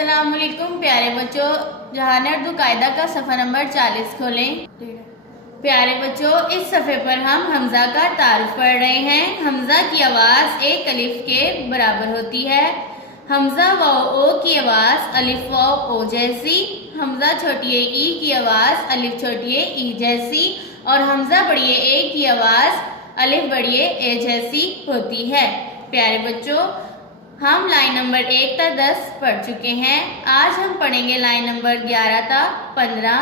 अस्सलामुअलैकुम प्यारे बच्चों, जहान उर्दू कायदा का सफ़ा नंबर 40 खोलें। प्यारे बच्चों, इस सफ़े पर हम हमज़ा का तारुफ पढ़ रहे हैं। हमज़ा की आवाज़ एक अलिफ के बराबर होती है। हमज़ा व ओ की आवाज़ अलिफ व ओ जैसी, हमज़ा छोटिए ई की आवाज़ अलिफ छोटिए ई जैसी और हमज़ा बड़िए ए की आवाज़ अलिफ बड़िए ए जैसी होती है। प्यारे बच्चों, हम लाइन नंबर 1 तक 10 पढ़ चुके हैं। आज हम पढ़ेंगे लाइन नंबर 11 तक 15।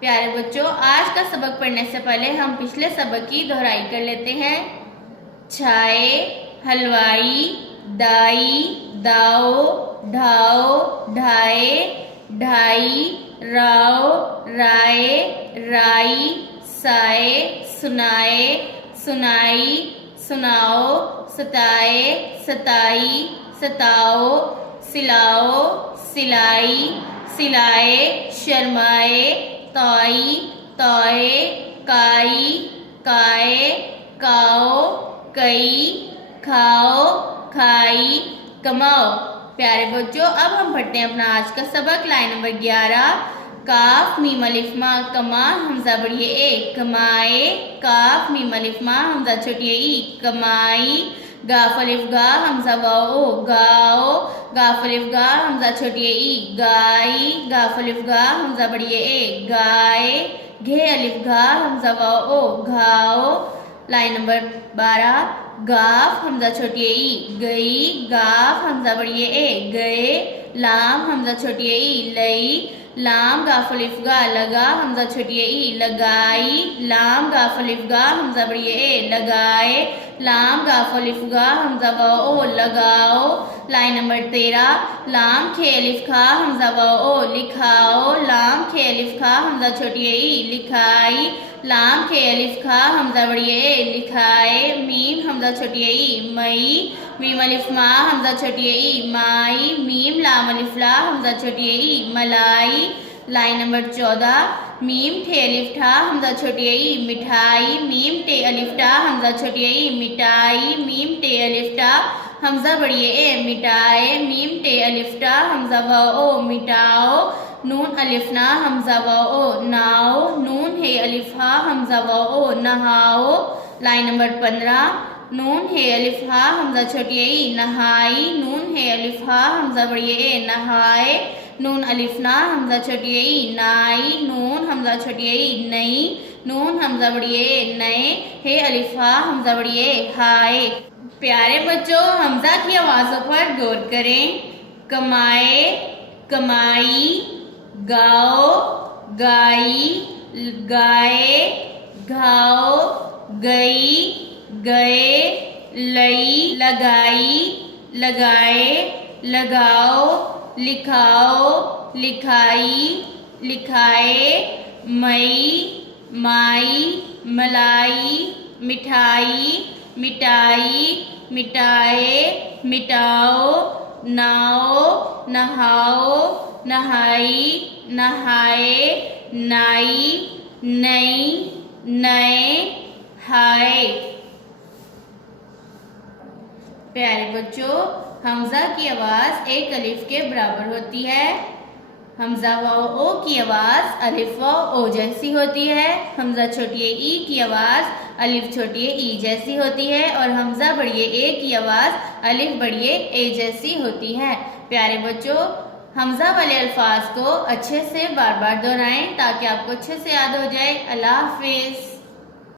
प्यारे बच्चों, आज का सबक पढ़ने से पहले हम पिछले सबक की दोहराई कर लेते हैं। छाए, हलवाई, दाई, दाओ, ढाओ, ढाए, ढाई, राओ, राय, राई, साए, सुनाए, सुनाई, सुनाओ, सताए, सताई, सताओ, सिलाओ, सिलाई, सिलाए, शर्माए, तौई, तौए, काई, काए, काओ, कई, खाओ, खाई, कमाओ। प्यारे बच्चों, अब हम पढ़ते हैं अपना आज का सबक। Line number 11। काफ मीम अलिफ मा कमा हमजा बड़िए ए कमाए, काफ मीम अलिफ मा हमजा छोटिए ई कमाई, गाफ अलिफ गा हमजा वाओ गाओ, गाफ अलिफ गा हमजा छोटिए ई गाई, गाफ अलिफ गा हमजा बड़िए ए गाए, घे अलिफ गा हमजा वाओ घाओ। Line number 12। गाफ हमजा छोटिए ई गई, गाफ हमजा बड़िए ए गए, लाम हमजा छोटिए ई लई, लाम गाफ अलिफ गा लगा हमजा छोटिए ई लगाई, लाम गाफ अलिफ गा हमजा बड़िए ए लगाए, लाम गाफ अलिफ गा हमजा वाओ लगाओ। Line number 13। लाम खे अलिफ खा हमजा वाओ लिखाओ, लाम खे अलिफ खा हमजा छोटिए ई लिखाई, लाम खे अलिफ खा हमजा बड़िए ए लिखाए, मीम हमजा छोटिए ई मई, मीम अलिफ मा हमजा छोटिए ई माई, मीम लाम अलिफ ला हमजा छोटिए ई मलाई। Line number 14। मीम ठे अलिफ ठा हमजा छोटिए ई मिठाई, मीम टे अलिफ टा हमजा छोटिए ई मिटाई, मीम टे अलिफ टा हमजा बड़िए ए मिटाए, मीम टे अलिफ टा हमजा वाओ मिटाओ, नून अलिफ ना हमजा वाओ नाओ, नून हे अलिफ हा हमजा वाओ नहाओ। Line number 15। नून हे अलिफ हा हमजा छोटिए ई नहाई, नून हे अलिफ हा हमजा बड़िए ए नहाए, नून अलिफ ना हमजा छोटिए ई नाई, नून हमजा छोटिए ई नई, नून हमजा बड़िए ए नए, हे अलिफ हा हमजा बड़िए हाय। प्यारे बच्चों, हमजा की आवाज़ों पर गौर करें। कमाए, कमाई, गाओ, गाई, गाए, घाओ, गई, गए, लई, लगाई, लगाए, लगाओ, लिखाओ, लिखाई, लिखाए, मई, माई, मलाई, मिठाई, मिटाई, मिटाए, मिटाओ, नाओ, नहाओ, नहाई, नहाए, नाई, नई, नए, हाय। प्यारे बच्चों, हमजा की आवाज़ एक अलिफ के बराबर होती है। हमजा व ओ की आवाज़ अलिफ व ओ जैसी होती है। हमजा छोटिए ई की आवाज़ अलिफ छोटिए ई जैसी होती है और हमजा बड़िए ए की आवाज़ अलिफ बड़िए ए जैसी होती है। प्यारे बच्चों, हमजा वाले अल्फाज को अच्छे से बार बार दोहराएं ताकि आपको अच्छे से याद हो जाए। अल्लाह हाफिज़।